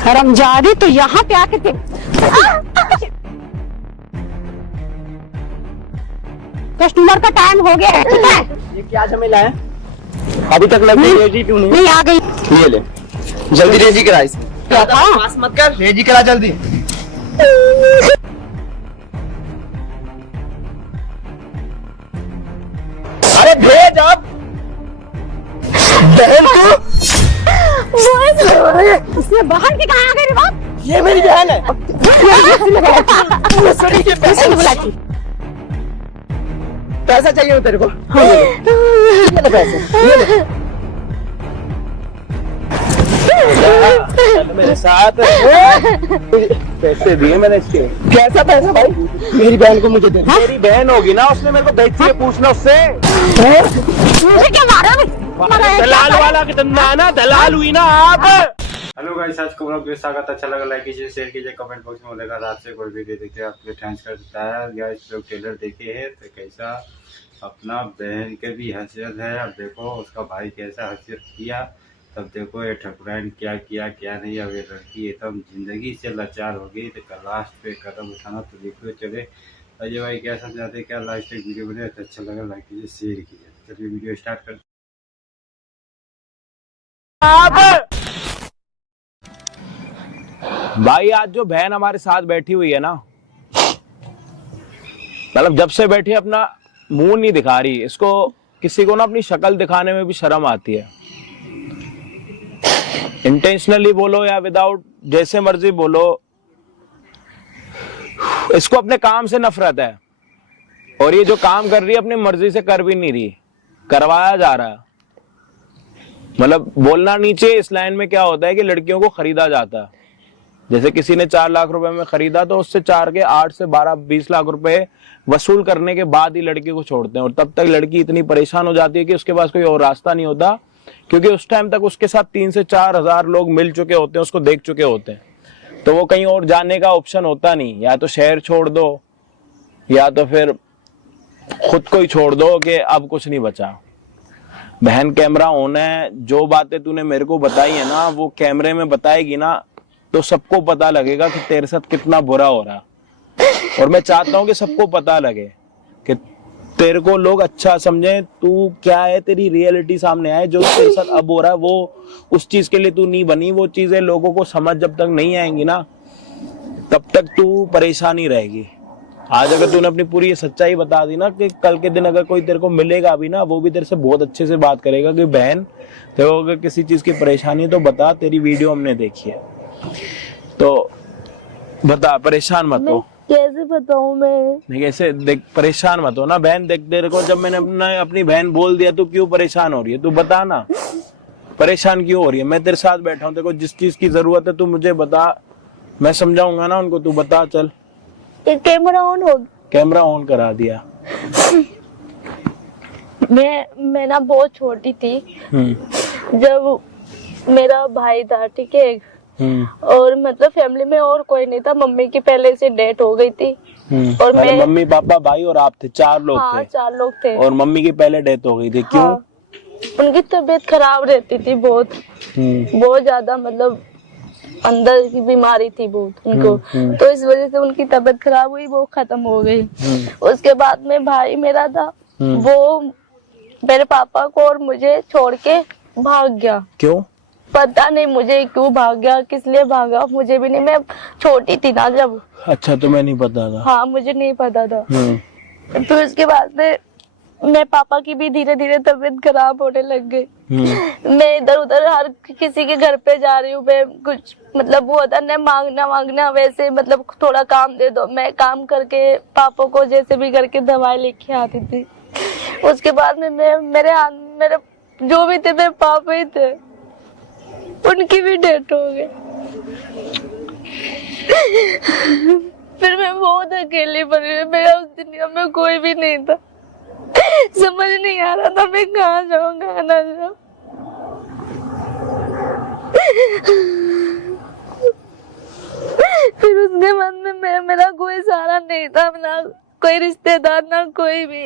हरामजादी तो यहाँ पे आके थे। कस्टमर का टाइम हो गया है। ये क्या झमेला है? अभी तक लगी रेजी क्यों नहीं? नहीं आ गई। ये ले, जल्दी रेजी करा इसे। पास मत कर, रेजी करा जल्दी। अरे भेज अब बहन को। उसने बाहर के कहाँ आ गई रे बाप? ये मेरी बहन है। पैसा चाहिए हो तेरे को? हाँ, ये ले पैसे, ये ले। मेरे साथ पैसे दिए मैंने इसके। कैसा पैसा भाई? मेरी बहन को मुझे दे। मेरी बहन होगी ना, उसने मेरे को बेची है, पूछना उससे। मुझे क्या मारा? दलाल वाला का धंधा है ना, दलाल हुई ना आप। हेलो गाइस, आज को ब्लॉग स्वागत। अच्छा लगा लाइक कीजिए, शेयर कीजिए, कमेंट बॉक्स में बोलेगा। रात से कोई वीडियो देखते आपके थैंक्स कर देता है। गाइस लोग ट्रेलर देखे हैं तो कैसा अपना बहन के भी हैसियत है। अब देखो उसका भाई कैसा हैसियत किया, तब देखो ये ठकुराइन क्या किया क्या नहीं। अब ये लड़की एकदम जिंदगी से लाचार हो गई, तो लास्ट पे कदम उठाना। तो देखो चले अजय भाई क्या समझाते, क्या लास्ट एक वीडियो बने तो अच्छा लगा लाइक कीजिए, शेयर कीजिए। चलिए वीडियो स्टार्ट कर। भाई आज जो बहन हमारे साथ बैठी हुई है ना, मतलब जब से बैठी अपना मुंह नहीं दिखा रही। इसको किसी को ना अपनी शक्ल दिखाने में भी शर्म आती है। इंटेंशनली बोलो या विदाउट, जैसे मर्जी बोलो, इसको अपने काम से नफरत है। और ये जो काम कर रही है अपनी मर्जी से कर भी नहीं रही, करवाया जा रहा है। मतलब बोलना नीचे, इस लाइन में क्या होता है कि लड़कियों को खरीदा जाता है। जैसे किसी ने 4 लाख रुपए में खरीदा तो उससे 4 के 8 से 12 20 लाख रुपए वसूल करने के बाद ही लड़की को छोड़ते हैं। और तब तक लड़की इतनी परेशान हो जाती है कि उसके पास कोई और रास्ता नहीं होता, क्योंकि उस टाइम तक उसके साथ 3 से 4 हजार लोग मिल चुके होते हैं, उसको देख चुके होते हैं। तो वो कहीं और जाने का ऑप्शन होता नहीं, या तो शहर छोड़ दो या तो फिर खुद को ही छोड़ दो कि अब कुछ नहीं बचा। बहन कैमरा ऑन है, जो बातें तूने मेरे को बताई है ना वो कैमरे में बताएगी ना तो सबको पता लगेगा कि तेरे साथ कितना बुरा हो रहा। और मैं चाहता हूं कि सबको पता लगे कि तेरे को लोग अच्छा समझे, तू क्या है, तेरी रियलिटी सामने आए। जो तेरे साथ अब हो रहा है वो उस चीज के लिए तू नहीं बनी। वो चीजें लोगों को समझ जब तक नहीं आएंगी ना, तब तक तू परेशानी रहेगी। आज अगर तूने अपनी पूरी सच्चाई बता दी ना, कि कल के दिन अगर कोई तेरे को मिलेगा भी ना, वो भी तेरे से बहुत अच्छे से बात करेगा कि बहन तेरे को अगर किसी चीज की परेशानी तो बता, तेरी वीडियो हमने देखी है। तो बता, परेशान मत हो। कैसे बताऊं मैं? नहीं ऐसे देख, परेशान मत हो ना बहन। देख तेरे को जब मैंने अपनी बहन बोल दिया तो क्यों परेशान हो रही है? तू बता ना, परेशान क्यों हो रही है? मैं तेरे साथ बैठा हूँ, तेरे को जिस चीज की जरूरत है तू मुझे बता, मैं समझाऊंगा ना उनको। तू बता चल। कैमरा ऑन हो? कैमरा ऑन करा दिया। मैं ना बहुत छोटी थी जब मेरा भाई था, ठीक है। और मतलब फैमिली में और कोई नहीं था, मम्मी की पहले से डेथ हो गई थी। और मैं, मम्मी पापा भाई और आप थे, 4 लोग हाँ, थे। 4 लोग थे। और मम्मी की पहले डेथ हो गई थी, क्यों? हाँ, उनकी तबीयत खराब रहती थी बहुत ज्यादा, मतलब अंदर की बीमारी थी बहुत उनको। तो इस वजह से उनकी तबीयत खराब हुई, वो खत्म हो गई। उसके बाद में भाई मेरा था, वो मेरे पापा को और मुझे छोड़ के भाग गया। क्यों? पता नहीं मुझे क्यों भाग गया, किस लिए भागा मुझे भी नहीं। मैं छोटी थी ना जब। अच्छा, तुम्हें नहीं पता था? हाँ, मुझे नहीं पता था। तो उसके बाद में मैं पापा की भी धीरे धीरे तबीयत खराब होने लग गई। मैं इधर उधर हर किसी के घर पे जा रही हूँ। मैं कुछ मतलब वो होता ना, मांगना वैसे, मतलब थोड़ा काम दे दो। मैं काम करके पापा को जैसे भी करके दवाई लेके आती थी। उसके बाद में मेरे जो भी थे मेरे पापा ही थे, उनकी भी डेथ हो गई। फिर मैं बहुत अकेली पड़ी, मेरा उस दुनिया में कोई भी नहीं था। समझ नहीं आ रहा था मैं कहाँ जाऊँ कहाँ ना जाऊँ। फिर उसके बाद में मेरा कोई सहारा नहीं था ना, कोई रिश्तेदार ना कोई भी।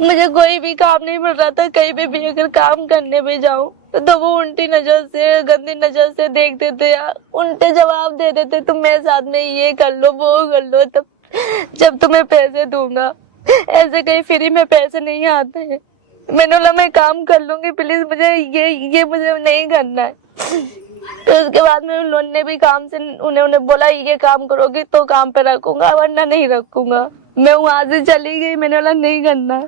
मुझे कोई भी काम नहीं मिल रहा था। कहीं पे भी अगर काम करने भी जाऊं तो वो उल्टी नजर से, गंदी नजर से देखते थे, उल्टे जवाब दे देते, तुम मेरे साथ में ये कर लो वो कर लो, तब जब तुम्हें पैसे दूंगा। ऐसे कहीं फ्री में पैसे नहीं आते हैं। मैंने बोला मैं काम कर लूंगी, प्लीज मुझे ये मुझे नहीं करना है। तो उसके बाद में उन्होंने भी काम से उन्होंने बोला ये काम करोगी तो काम पे रखूंगा वरना नहीं रखूंगा। मैं वहां से चली गई, मैंने बोला नहीं करना।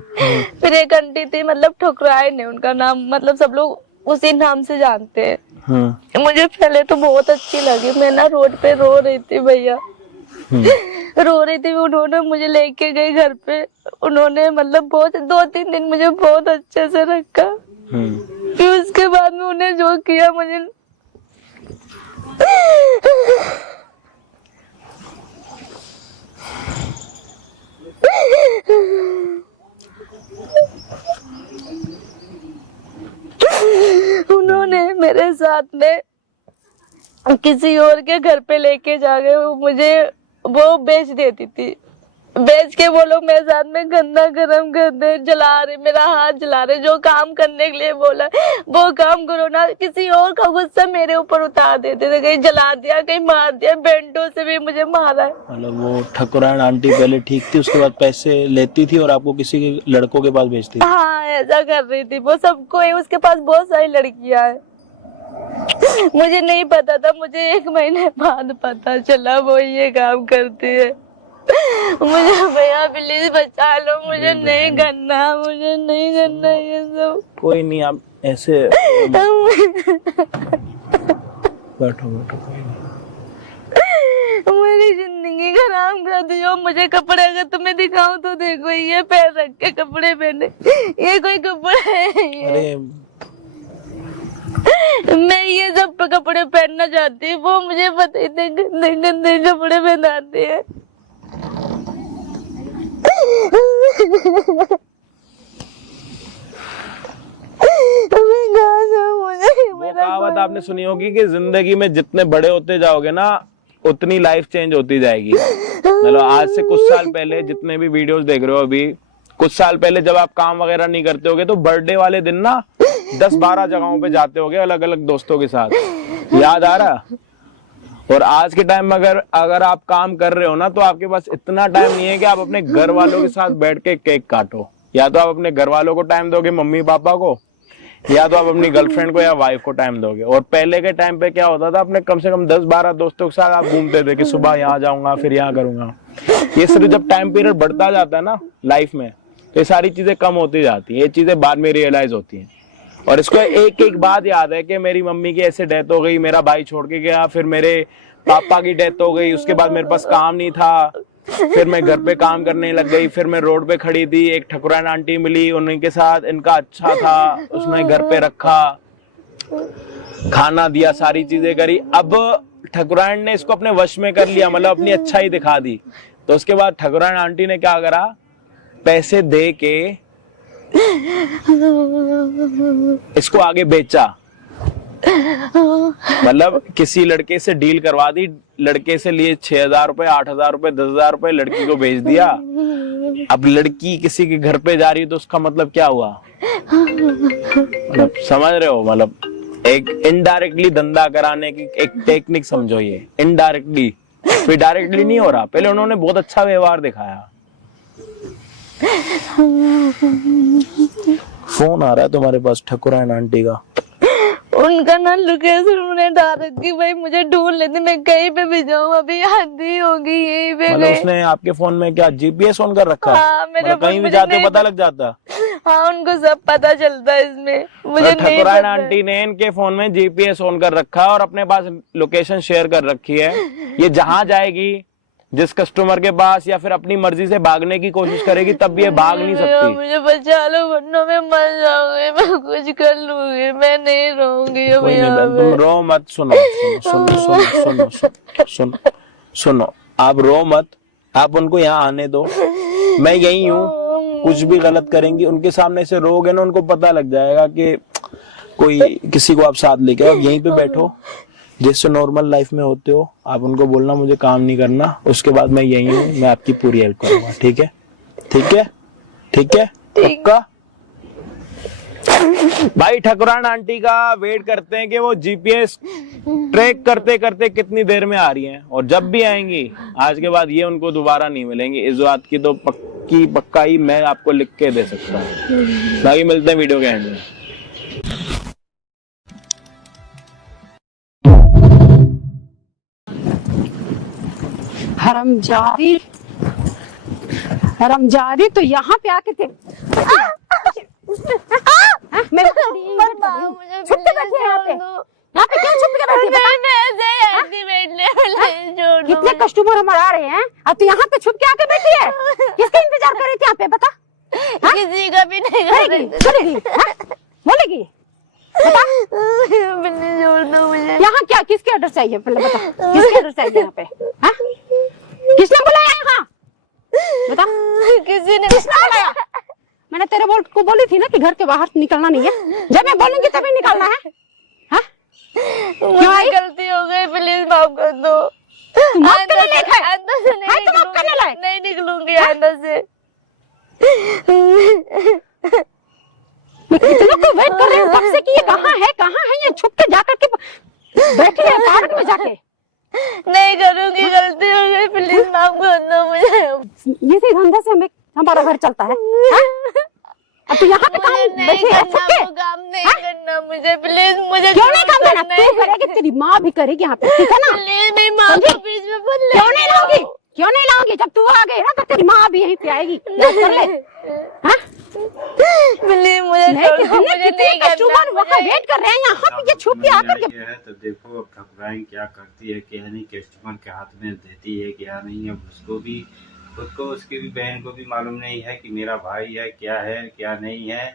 फिर एक आंटी थी, मतलब ठुकराए ने उनका नाम, मतलब सब लोग उसी नाम से जानते हैं। मुझे पहले तो बहुत अच्छी लगी। मैं ना रोड पे रो रही थी भैया, रो रही थी। उन्होंने मुझे लेके गए घर पे। उन्होंने मतलब बहुत 2-3 दिन मुझे बहुत अच्छे से रखा। फिर उसके बाद में उन्हें जो किया मुझे उन्होंने मेरे साथ में किसी और के घर पे लेके जा गए। मुझे वो बेच देती थी, बेच के वो लोग मेरे साथ में गंदा गरम करते, जला रहे, मेरा हाथ जला रहे। जो काम करने के लिए बोला वो काम करो ना, किसी और का गुस्सा मेरे ऊपर उतार देते थे। कहीं जला दिया, कहीं मार दिया, बेंटों से भी मुझे मारा है। मतलब वो ठकुराइन आंटी पहले ठीक थी, उसके बाद पैसे लेती थी और आपको किसी के लड़कों के पास भेजती थी? हाँ ऐसा कर रही थी वो। सबको उसके पास बहुत सारी लड़कियां हैं। मुझे नहीं पता था, मुझे 1 महीने बाद पता चला वो ये काम करती है। मुझे भैया प्लीज बचा लो, मुझे नहीं करना, मुझे नहीं करना ये सब। कोई नहीं, आप ऐसे बैठो कोई नहीं। मेरी जिंदगी खराब कर दी हो। मुझे कपड़े अगर तुम्हें दिखाऊं तो देखो, ये पैर रख के कपड़े पहने, ये कोई कपड़े है ये? अरे मैं ये सब कपड़े पहनना चाहती हूँ, वो मुझे पता ही नहीं गंदे गंदे कपड़े पहनाते हैं। वो कहावत आपने सुनी होगी कि जिंदगी में जितने बड़े होते जाओगे ना उतनी लाइफ चेंज होती जाएगी। मतलब आज से कुछ साल पहले जितने भी वीडियोस देख रहे हो, अभी कुछ साल पहले जब आप काम वगैरह नहीं करते होगे तो बर्थडे वाले दिन ना 10-12 जगहों पे जाते होगे अलग अलग दोस्तों के साथ, याद आ रहा? और आज के टाइम में अगर आप काम कर रहे हो ना तो आपके पास इतना टाइम नहीं है कि आप अपने घर वालों के साथ बैठ के केक काटो। या तो आप अपने घर वालों को टाइम दोगे, मम्मी पापा को, या तो आप अपनी गर्लफ्रेंड को या वाइफ को टाइम दोगे। और पहले के टाइम पे क्या होता था, अपने कम से कम 10-12 दोस्तों के साथ आप घूमते थे कि सुबह यहाँ जाऊंगा फिर यहाँ करूंगा। ये सिर्फ जब टाइम पीरियड बढ़ता जाता है ना लाइफ में तो ये सारी चीजें कम होती जाती है। ये चीजें बाद में रियलाइज होती हैं। और इसको एक एक बात याद है कि मेरी मम्मी की ऐसे डेथ हो गई, मेरा भाई छोड़ के गया, फिर मेरे पापा की डेथ हो गई, उसके बाद मेरे पास काम नहीं था, फिर मैं घर पे काम करने लग गई, फिर मैं रोड पे खड़ी थी, एक ठकुराइन आंटी मिली, उन्हीं के साथ इनका अच्छा था, उसने घर पे रखा, खाना दिया, सारी चीजें करी। अब ठकुराइन ने इसको अपने वश में कर लिया, मतलब अपनी अच्छाई दिखा दी। तो उसके बाद ठकुराइन आंटी ने क्या करा, पैसे दे के इसको आगे बेचा। मतलब किसी लड़के से डील करवा दी, लड़के से लिए 6,000 रुपए, 8,000 रुपए, 10,000 रुपए, लड़की को भेज दिया। अब लड़की किसी के घर पे जा रही है तो उसका मतलब क्या हुआ, मतलब समझ रहे हो? मतलब एक इनडायरेक्टली धंधा कराने की एक टेक्निक समझो। ये इनडायरेक्टली, फिर डायरेक्टली नहीं हो रहा। पहले उन्होंने बहुत अच्छा व्यवहार दिखाया। फोन आ रहा है तुम्हारे पास ठकुराइन आंटी का? उनका ना लोकेशन उन्हें डाल रखी, भाई मुझे ढूंढ लेते, मैं कहीं पे भी जाऊँ, अभी आधी होगी यहीं पे। मतलब उसने आपके फोन में क्या जीपीएस ऑन कर रखा? हाँ, मेरे मतलब कहीं भी जाते पता लग जाता? हाँ उनको सब पता चलता है इसमें, मुझे नहीं ठकुराइन पता। आंटी ने इनके फोन में जीपीएस ऑन कर रखा है और अपने पास लोकेशन शेयर कर रखी है। ये जहां जाएगी, जिस कस्टमर के पास, या फिर अपनी मर्जी से भागने की कोशिश करेगी तब भी ये भाग नहीं सकती। मुझे बचा लो वरना मैं मर जाऊंगी, मैं कुछ कर लूंगी, मैं नहीं रहूंगी। तुम रो मत, सुनो सुनो सुनो सुनो सुनो सुनो सुनो, आप रो मत, आप उनको यहाँ आने दो, मैं यही हूँ। कुछ भी गलत करेंगी उनके सामने से रोगे ना, उनको पता लग जाएगा कि कोई किसी को आप साथ लेके, आप यहीं पे बैठो, जिससे नॉर्मल लाइफ में होते हो आप उनको बोलना मुझे काम नहीं करना, उसके बाद मैं यही हूँ, मैं आपकी पूरी हेल्प करूंगा। ठीक है, ठीक है, ठीक है, पक्का? भाई ठकुरान आंटी का वेट करते हैं कि वो जीपीएस ट्रैक करते करते कितनी देर में आ रही हैं, और जब भी आएंगी आज के बाद ये उनको दोबारा नहीं मिलेंगी। इस बात की तो पक्का ही मैं आपको लिख के दे सकता हूँ। बाकी मिलते हैं वीडियो के एंड में। हरामजादी, हरामजादी तो यहाँ पे आके थे। मैं छुप के बैठी है यहाँ पे। यहाँ पे क्यों छुप के बैठी है? कितने कस्टमर हमारे आ रहे हैं, अब तो यहाँ पे छुप के आके बैठी है। किसका इंतजार कर रही थी यहाँ पे बता? किसी का भी नहीं बोलेगी, बोलेगी बता। छोड़ दो मुझे। यहाँ क्या किसके ऑर्डर चाहिए पहले बता, किसके ऑर्डर चाहिए यहाँ पे? हाँ? किसने बुलाया यहाँ बता? किसने बुलाया? मैंने तेरे को बोली थी ना कि घर के बाहर निकलना नहीं है, जब मैं बोलूंगी तभी निकलना है। हाँ? क्यों आई? गलती हो गई, प्लीज माफ कर दो। अंदर से नहीं निकलूंगी अंदर से। मैं कितना को वेट कर रही हूँ कब से कि ये कहाँ है ये छुप के जाकर के बैठी है पार्क में जाके। नहीं करूंगी, गलती हो गई, प्लीज माफ कर दो मुझे। इसी धंधे से हमारा घर चलता है। अब तो यहाँ पे काम बैठी है छुप के। काम नहीं करना मुझे, प्लीज मुझे। क्यों नहीं काम करना? तू करेगी, तेरी माँ भी करेगी यहाँ पे, ठीक है ना? प्लीज मेरी माँ को बीच में मत ले। क्यों नहीं लाऊंगी? क्यों नहीं लाऊंगी? जब तू आ गई ना तो तेरी माँ भी यहीं पे आएगी। याद कर ले। हाँ? प्लीज मुझे छोड़ दो, मुझे नहीं कस्टमर वहाँ वेट कर रहे हैं, यहाँ पे ये छुप के आकर के। है तो देखो अब ठकुराइन क्या करती है, क्या नहीं, कस्टमर के हाथ में देती है क्या नहीं। अब उसको भी खुद को उसकी भी बहन को भी मालूम नहीं है कि मेरा भाई है क्या नहीं है।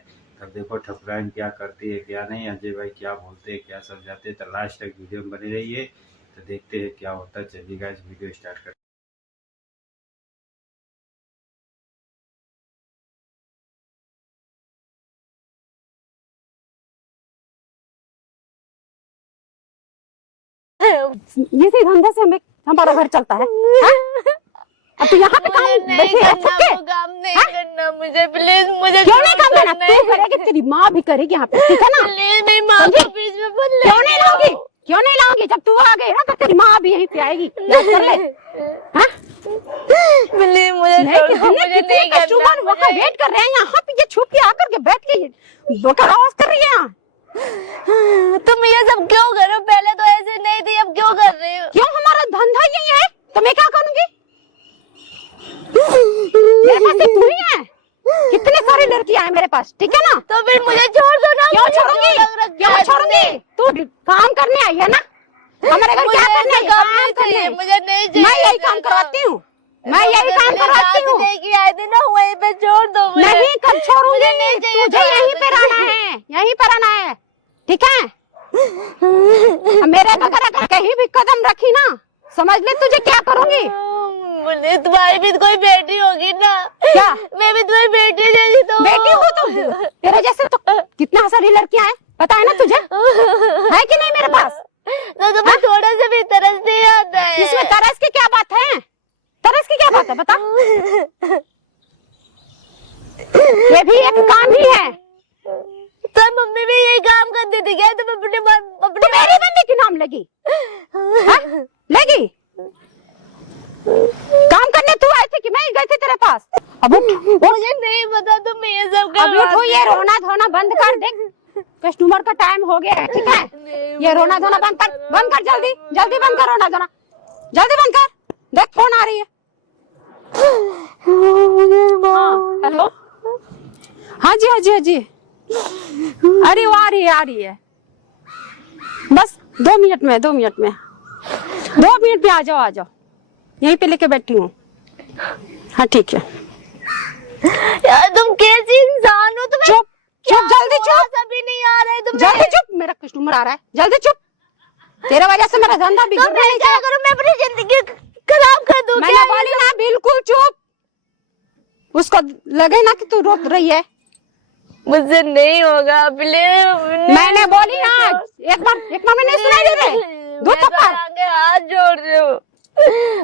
तब देखो ठकुराइन क्या करती है क्या नहीं, अजय भाई क्या बोलते हैं क्या समझाते हैं। तो लास्ट तक वीडियो में बने रहिए, तो देखते हैं क्या होता है। चलिए गाइस वीडियो स्टार्ट करते हैं। इसी धंधे से हमारा घर चलता है। हाँ? अब तो यहाँ पे काम बैठी है छुप के। काम नहीं करना मुझे, प्लीज मुझे। क्यों नहीं काम करना? तू करेगी, तेरी माँ भी करेगी यहाँ पे, ठीक है ना? प्लीज मेरी माँ को बीच में मत ले। क्यों नहीं लाऊंगी? क्यों नहीं लाऊंगी? जब तू आ गई ना तो तेरी माँ भी यहीं पे आएगी। याद कर ले। हाँ? प्लीज मुझे छोड़ दो, मुझे नहीं करना। कस्टमर वहाँ वेट कर रहे हैं, यहाँ पे ये छुप के आकर के बैठ के बकर आवाज कर रही है। तुम ये सब क्यों करो? पहले तो ऐसे नहीं थी, अब क्यों कर रही हो? क्यों? हमारा धंधा यही है तो मैं क्या करूंगी? मेरे पास सिर्फ तू ही है, कितने सारी लड़कियां हैं मेरे पास, ठीक है ना? तो फिर मुझे छोड़ दो ना। क्यों छोड़ूंगी? क्यों छोड़ूंगी? तू काम करने आई है ना हमारे घर? क्या करने आई? काम करने। मुझे नहीं, मैं यही काम करवाती हूँ, मैं यही काम करवाती हूँ। लेके आए थे ना वहीं पे, छोड़ दो मुझे। नहीं कब छोड़ूंगी, तुझे यहीं पे रहना है, यहीं पे रहना है, ठीक है? मेरे बगैर अगर कहीं भी कदम रखी ना समझ ले तुझे क्या करूंगी। तुम्हारी भी कोई बेटी होगी ना? क्या? मैं भी तुम्हारी बेटी जैसी तो बेटी हो तुम, तेरे जैसे तो कितना सारी लड़कियां हैं, पता है ना तुझे? है कि नहीं मेरे पास? तो तुम्हें थोड़ा सा भी तरस नहीं आता है? इसमें तरस की क्या बात है? तरस की क्या बात है बता? ये भी एक काम ही है। तो मम्मी भी यही काम करती थी क्या? तुम अपने मेरी बंदी की नाम लगी? लगी? काम करने तू आई थी कि मैं गई थी तेरे पास? अब उठ, मुझे नहीं पता तुम ये सब अब उठो, ये रोना धोना बंद कर। देख कस्टमर का टाइम हो गया है, ठीक है? ये रोना धोना बंद कर जल्दी जल्दी बंद कर, रोना धोना जल्दी बंद कर। देख फोन आ रही है। हेलो, हाँ जी हाँ जी हाँ जी। अरे वो आ रही है बस 2 मिनट में 2 मिनट में 2 मिनट में आ जाओ यहीं पे लेके बैठी हूँ। हाँ ठीक है। यार तुम कैसी इंसान हो? तुम्हें चुप चुप, जल्दी चुप, अभी नहीं आ रहा है तुम्हें? जल्दी चुप, मेरा कस्टमर आ रहा है, जल्दी चुप। तेरे वजह से मेरा धंधा बिगड़ रहा है। क्या करूं? मैं अपनी जिंदगी खराब कर दूं? मैंने बोली ना बिल्कुल चुप। उसको लगे ना कि तू रोक रही है। मुझसे नहीं होगा, प्लीज। मैंने बोली ना, एक बार मैंने सुनाई दे रहे। दो मैं तो थप्पड़। आगे हाथ जोड़ रही हूँ,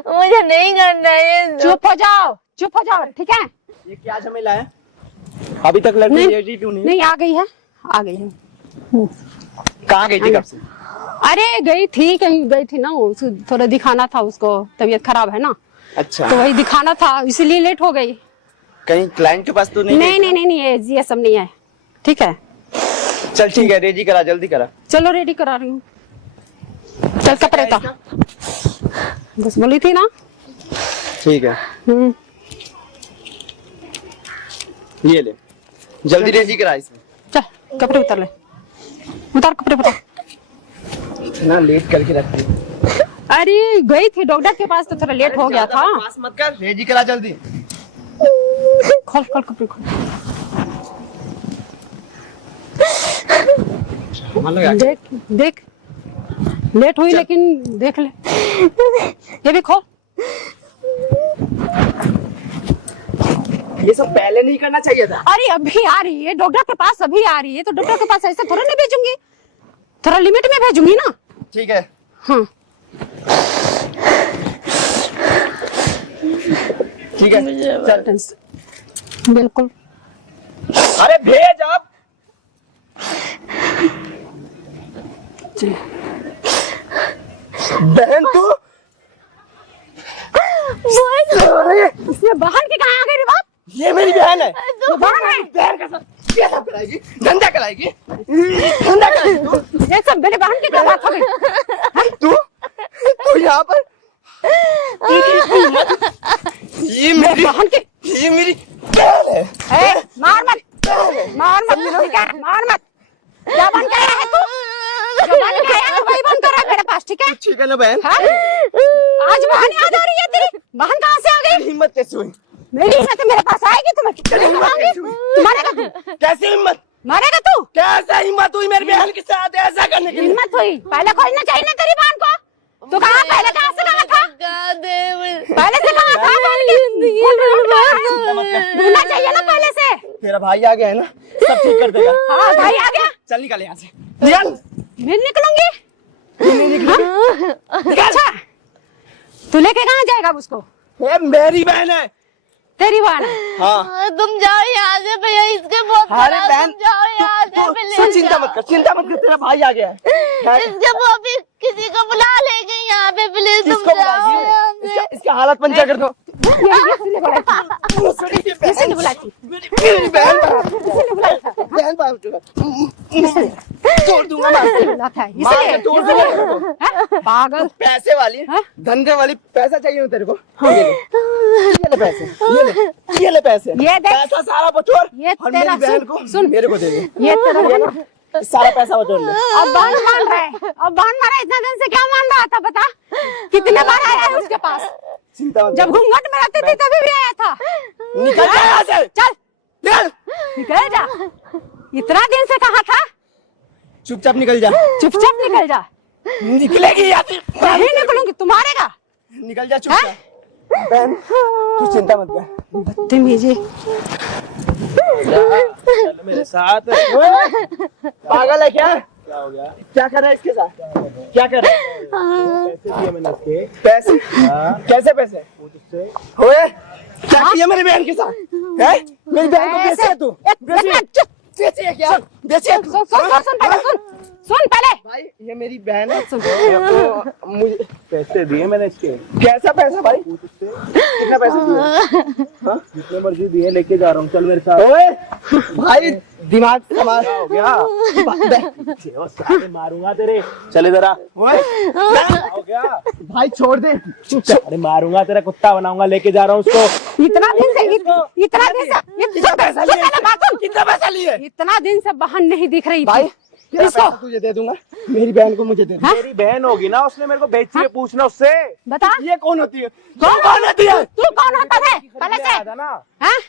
मुझे नहीं करना ये। चुप हो जाओ, ठीक है? ये क्या झमेला है? अभी तक लड़की नहीं। रेडी क्यों नहीं? नहीं, आ गई है। कहाँ गई थी कब से? अरे कहीं गई थी ना, उसको थोड़ा दिखाना था, उसको तबीयत खराब है ना, अच्छा, तो वही दिखाना था, इसीलिए लेट हो गई। कहीं क्लाइंट के पास तो नहीं? नहीं, ये सब नहीं है, ठीक है? चल ठीक है, रेडी करा, जल्दी करा। चलो रेडी करा रही हूँ। चल कपड़े उतार, बस बोली थी ना। ठीक है, हम्म, ये ले, जल्दी रेडी करा इसे। चल कपड़े उतार ले, उतार कपड़े उतार। इतना लेट करके रखती है। अरे गई थी डॉक्टर के पास, तो थोड़ा लेट हो गया था। पास मत कर, रेडी करा जल्दी। खोल कपड़े खोल। देख लेट हुई, लेकिन देख ले, ये भी खोल। ये सब पहले नहीं करना चाहिए था। अरे अभी आ रही है डॉक्टर के पास, अभी आ रही है, तो डॉक्टर के पास ऐसे थोड़ा नहीं भेजूंगी, थोड़ा लिमिट में भेजूंगी ना। ठीक है, हाँ ठीक है, चल। बिल्कुल। अरे भेज अब। बहन तू ये बहन की कहाँ आ गई रे बाप? ये मेरी बहन है। ये बहन है। बहन का साथ ये सब कराएगी, धंधा कराएगी, धंधा कराएगी तू। ये सब मेरी बहन की क्या बात हो गई? तू यहाँ पर ये मेरी बहन की ये मेरी बहन है। मार मत, ठीक है? मार मत। क्या बन के आया है तू? जो बन के आया है वही बन कर रहा है मेरे पास, ठीक है? ठीक है ना बहन? हाँ? आज बहन याद आ रही है तेरी? बहन कहाँ से आ गई? हिम्मत कैसे हुई? मेरी हिम्मत मेरे पास आएगी, तुम्हें कितनी मांगी? तू मारेगा तू? कैसे हिम्मत? मारेगा तू? कैसे हिम्मत हुई मेरी बहन के साथ ऐसा करने की? हिम्मत हुई, पहले खोजना चाहिए ना तेरी बहन को। तू कहाँ पहले कहाँ से कहाँ था? पहले से कहाँ था? ढूंढना चाहिए ना पहले से। तेरा भाई आ गया है ना, सब ठीक कर देगा। हाँ भाई आ गया। चल निकल यहाँ से, निकल। मैं निकलूंगी। अच्छा तू लेके कहाँ जाएगा उसको? ये मेरी बहन है। तेरी बहन है? हाँ। तुम जाओ यहाँ से भैया, इसके बहुत अरे बड़ा, बहन, तुम जाओ यहाँ से तू पहले। चिंता मत कर, तेरा भाई आ गया है। इसके वो अभी किसी को बुला लेंगे यहाँ पे, प्लीज तुम किसको जाओ यहाँ बुलाएगी? से। इसका हालत पंचा कर दो। इसने बुलाती, मेरी बहन बहन तोड़ दूंगा, मार के तोड़ दूंगा। पागल पैसे वाली, धंधे वाली, पैसा चाहिए ना तेरे को? ये ले पैसे, ये ले पैसे, ये देख। पैसा सारा बटोर ये और तेरा मेरी बहन को सुन। मेरे को दे दे। ये तेरा सारा पैसा बटोर ले। अब बहन मान रहा है, अब बहन मारा, इतना दिन से क्या मान रहा था बता? कितने बार आया है उसके पास? चिंता मत जब घूंघट में रहती थी तभी भी आया था। निकल जा यहाँ से, चल निकल, निकल जा। इतना दिन से कहा था? चुपचाप निकल जा। चुपचाप निकल जा। निकलेगी या फिर नहीं निकलूंगी, तू मारेगा। निकल जा चुपचाप। बहन तू चिंता मत कर। बदतमीजी। चल मेरे साथ। पागल है क्या? क्या हो गया? क्या कर रहा है इसके साथ? क्या कर रहा है? पैसे दिए मैंने इसके। पैसे? कैसे पैसे? ओए क्या किया मेरी बहन के साथ? है? मेरी बहन को बेचे है तू? बेचे है क्या? बेचे है तू? सुन पहले। भाई ये मेरी बहन है। तो मुझे पैसे दिए मैंने इसके। कैसा पैसा भाई? कितना पैसा दिया? जितने मर्जी दिए लेके जा रहा हूँ, चल मेरे साथ। ओए भाई दिमाग कमाल हो गया? मारूंगा तेरे, चले जरा। ओए हो गया? भाई छोड़ दे। अरे मारूंगा तेरा, कुत्ता बनाऊंगा, लेके जा रहा हूँ उसको। इतना दिन से कितना पैसा लिए? कितना पैसा लिए? इतना दिन से बहन नहीं दिख रही भाई थी। तेरा इसको पैसा तुझे दे दूंगा, मेरी बहन को मुझे दे दे। मेरी बहन होगी ना, उसने मेरे को बेची है, पूछना उससे। बता ये कौन होती है? कौन होती है? तू कौन होता है पहले से? आया था ना, हाँ?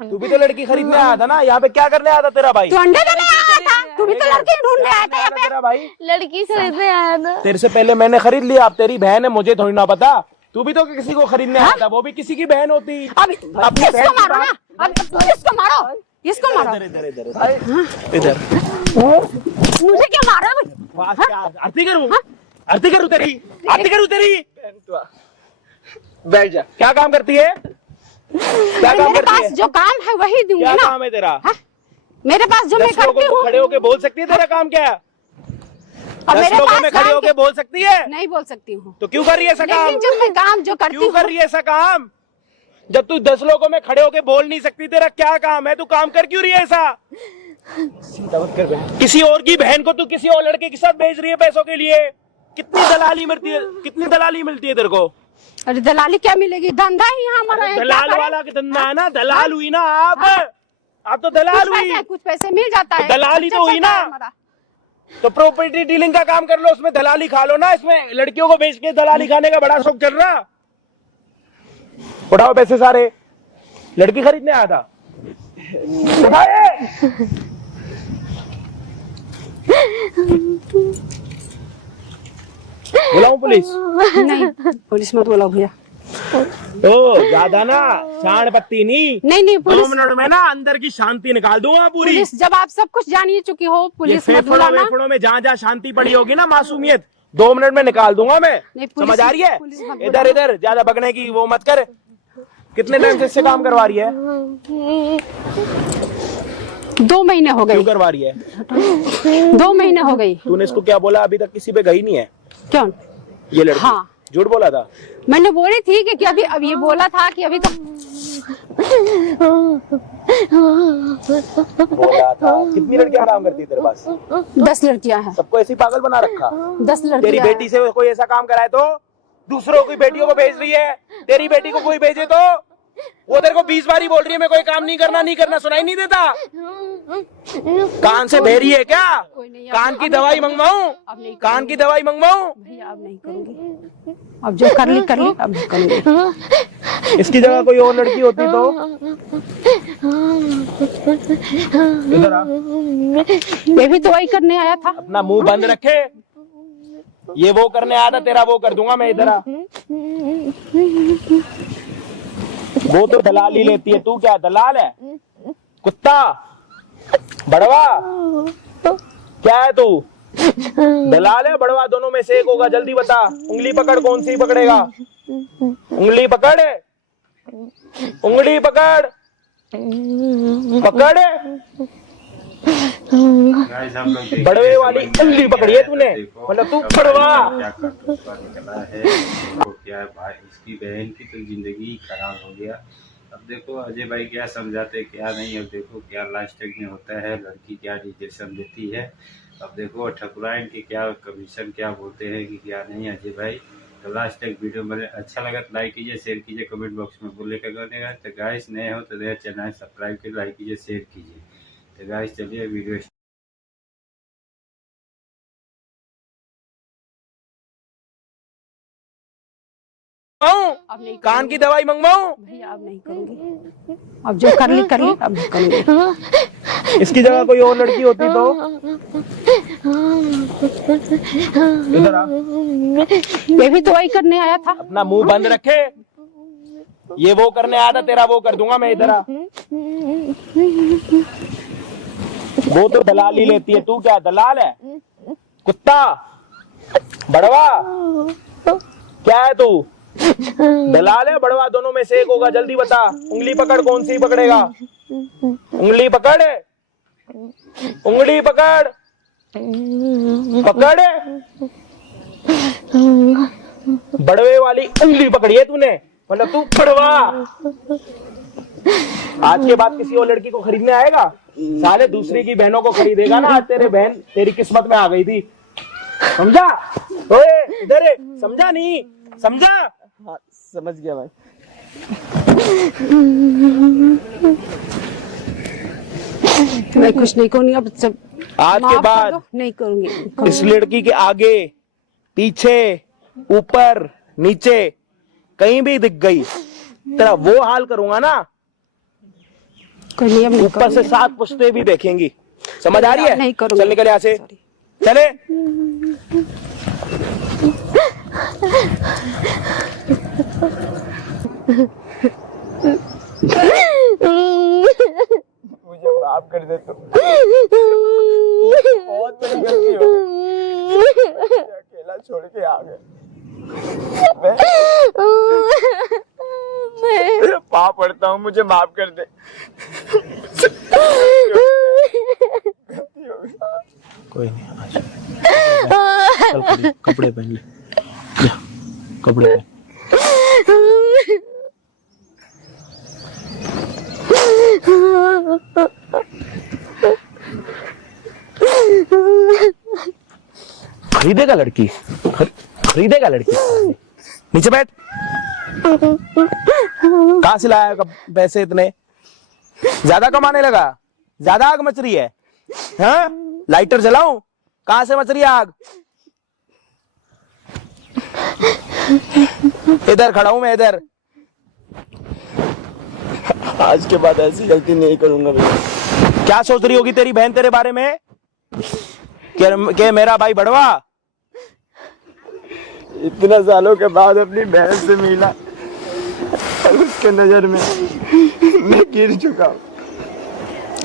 तू भी तो लड़की खरीदने आया था ना, यहाँ पे क्या करने आया था तेरा भाई? तू अंडे देने आया था? तू भी तो लड़की ढूंढने आया था यहाँ पे। तेरा भाई लड़की खरीदने आया था। तेरे से पहले मैंने खरीद लिया, अब तेरी बहन है, मुझे थोड़ी ना पता। तू भी तो किसी को खरीदने आया था, वो भी किसी की बहन होती। अब अपनी बहन इसको की मारो ना, अब इसको मारो, इसको मारो। इधर मुझे क्या मारो? आरती करूँ? आरती करूं तेरी, आरती करूं तेरी। बहन तू आ। बैठ जा। क्या काम करती है? क्या अरे काम मेरे करती पास है? जो काम है वही दूंगी क्या ना। काम है तेरा? हाँ? मेरे पास जो मैं 10 लोगों करती को हूँ। खड़े होके बोल सकती है तेरा काम क्या है? और 10 मेरे लोगों पास में खड़े काम होके बोल सकती है? नहीं बोल सकती हूँ। तो क्यों कर रही है ऐसा काम? लेकिन जब मैं काम जो करती क्यों कर हूँ, रही है ऐसा काम? जब तू 10 लोगों में खड़े होके बोल नहीं सकती, तेरा क्या काम है? तू काम कर क्यों रही है ऐसा? सीधा मत कर बहन। किसी और की बहन को तू किसी और लड़के के साथ भेज रही है पैसों के लिए। कितनी दलाली मिलती है, कितनी दलाली मिलती है तेरे को? अरे दलाली क्या मिलेगी? धंधा ही यहाँ हमारा है, क्या दलाल करें? वाला का धंधा है ना, दलाल हुई ना आप तो दलाल हुई। कुछ पैसे मिल जाता है, दलाली अच्छा तो हुई चलता ना। है हमारा। तो प्रॉपर्टी डीलिंग का काम कर लो, उसमें दलाली खा लो ना। इसमें लड़कियों को बेच के दलाली खाने का बड़ा शौक चल रहा। उठाओ पैसे सारे, लड़की खरीदने आया था। उठाए। बुलाऊं पुलिस? नहीं, पुलिस मत बुलाओ भैया। ओ ज्यादा ना शान पत्ती नहीं। नहीं 2 पुलिस, मिनट में ना अंदर की शांति निकाल दूंगा पूरी। पुलिस जब आप सब कुछ जान ही चुकी हो, ये पुलिस मत फेफड़ों बुलाना। वेफड़ों में जहाँ जहाँ शांति पड़ी होगी ना, मासूमियत, 2 मिनट में निकाल दूंगा मैं। नहीं, पुलिस- समझ आ रही है? पुलिस मत इधर इधर ज्यादा बगने की वो मत कर। कितने टाइम से इससे काम करवा रही है? 2 महीने हो गए। क्यों करवा रही है? 2 महीने हो गई। तूने इसको क्या बोला? अभी तक किसी पे गई नहीं है क्यों? ये लड़की। हाँ। झूठ बोला था? मैंने बोली थी कि अभी अब ये बोला था कि अभी तक बोला था। कितनी लड़कियां काम करती है तेरे पास? 10 लड़कियां हैं। सबको ऐसी पागल बना रखा। 10 तेरी लड़कियां बेटी से कोई ऐसा काम कराए तो दूसरों की बेटियों को भेज रही है। तेरी बेटी को कोई भेजे तो वो तेरे को 20 बारी बोल रही है मैं कोई काम नहीं करना, सुनाई नहीं देता? कान से बहरी है क्या? कोई नहीं, कान की दवाई मंगवाऊं? अब नहीं कान की दवाई मंगवाऊं? भैया अब नहीं करूंगी। अब जो कर ली अब नहीं करूंगी। इसकी जगह कोई और लड़की होती तो? इधर आ। ये भी तो वही करने आया था। अपना मुंह बंद रखे। ये वो करने आया था, तेरा वो कर दूंगा मैं। इधर आ। वो तो दलाली लेती है, तू क्या दलाल है? कुत्ता बड़वा क्या है तू? दलाल है बड़वा? दोनों में से एक होगा, जल्दी बता। उंगली पकड़, कौन सी पकड़ेगा? उंगली पकड़, उंगली पकड़, पकड़। गाइस आप लोग देखिए, बड़वे वाली उंगली पकड़ी है तूने, देखो, मतलब तू कब बड़वा। क्या कर निकला है। देखो क्या है भाई, इसकी बहन की तो जिंदगी खराब हो गया। अब देखो अजय भाई क्या समझाते क्या नहीं। अब देखो क्या लास्ट तक में होता है, लड़की क्या डिसीजन देती है। अब देखो ठकुराइन के क्या कमीशन क्या बोलते हैं कि क्या नहीं अजय भाई। तो लास्ट तक वीडियो मेरे अच्छा लगा तो लाइक कीजिए, शेयर कीजिए, कमेंट बॉक्स में बोले क्या करने का। तो गाइस नए हो तो मेरा चैनल सब्सक्राइब कीजिए, लाइक कीजिए, शेयर कीजिए। तो गाइस चलिए वीडियो अब नहीं कान की दवाई मंगवाऊं? भैया अब नहीं करूंगी। अब जो कर ली अब नहीं करूंगी। इसकी जगह कोई और लड़की होती तो? इधर आ। ये भी तो वही करने आया था। अपना मुंह बंद रखे। ये वो करने आया था, तेरा वो कर दूंगा मैं। इधर आ। वो तो दलाली लेती है, तू क्या दलाल है? कुत्ता बड़वा क्या है तू? दलाल है बड़वा? दोनों में से एक होगा, जल्दी बता। उंगली पकड़, कौन सी पकड़ेगा? उंगली पकड़, उंगली पकड़, पकड़। बड़वे वाली उंगली पकड़ी है तूने, मतलब तू बड़वा। आज के बाद किसी और लड़की को खरीदने आएगा, साले दूसरी की बहनों को खरीदेगा ना। आज तेरे बहन तेरी किस्मत में आ गई थी, समझा? ओए इधर है, समझा नहीं? समझा? हाँ समझ गया भाई। मैं कुछ नहीं करूंगी अब सब। आज के माफ कर बाद दो, नहीं करूंगी। इस लड़की के आगे पीछे ऊपर नीचे कहीं भी दिख गई, तेरा वो हाल करूंगा ना। कोई नहीं, अब नहीं ऊपर से 7 पुश्ते भी देखेंगी, समझ आ रही है? नहीं करूंगी। चल निकल यहाँ से, चले। मुझे माफ कर दे तू। बहुत बड़ी गलती हो गई। अकेला छोड़ के हूँ, मुझे माफ कर दे। कोई नहीं, आज चल कपड़े पहन ले, जा, कपड़े पहन। खरीदेगा लड़की, खरीदेगा लड़की। नीचे बैठ। कहाँ से लाया पैसे इतने? ज्यादा कमाने लगा? ज्यादा आग मच रही है? हाँ? लाइटर जलाऊं? कहाँ से मच रही है आग? इधर खड़ा हूं मैं, इधर। आज के बाद ऐसी गलती नहीं करूंगा भैया। क्या सोच रही होगी तेरी बहन तेरे बारे में? कि मेरा भाई बड़वा? इतना सालों के बाद अपनी बहन से मिला और उसके नजर में मैं गिर चुका हूँ।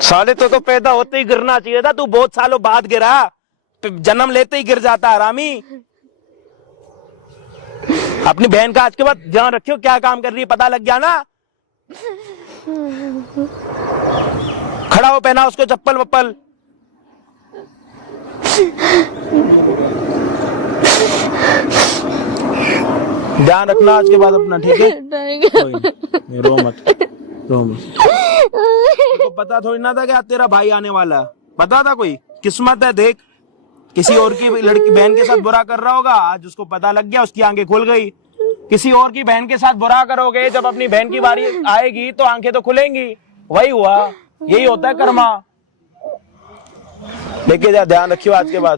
साले तो पैदा होते ही गिरना चाहिए था, तू बहुत सालों बाद गिरा, जन्म लेते ही गिर जाता हरामी। अपनी बहन का आज के बाद ध्यान रखियो, क्या काम कर रही है पता लग गया ना। खड़ा हो, पहना उसको चप्पल वप्पल। ध्यान रखना आज के बाद अपना, ठीक है? कोई नहीं, रो मत, रो मत। तो पता थोड़ी ना था कि आज तेरा भाई आने वाला, पता था? कोई किस्मत है, देख किसी और की लड़की बहन के साथ बुरा कर रहा होगा, आज उसको पता लग गया, उसकी आंखें खुल गई। किसी और की बहन के साथ बुरा करोगे, जब अपनी बहन की बारी आएगी तो आंखें तो खुलेंगी। वही हुआ, यही होता है कर्मा। लेके जा, ध्यान रखियो आज के बाद।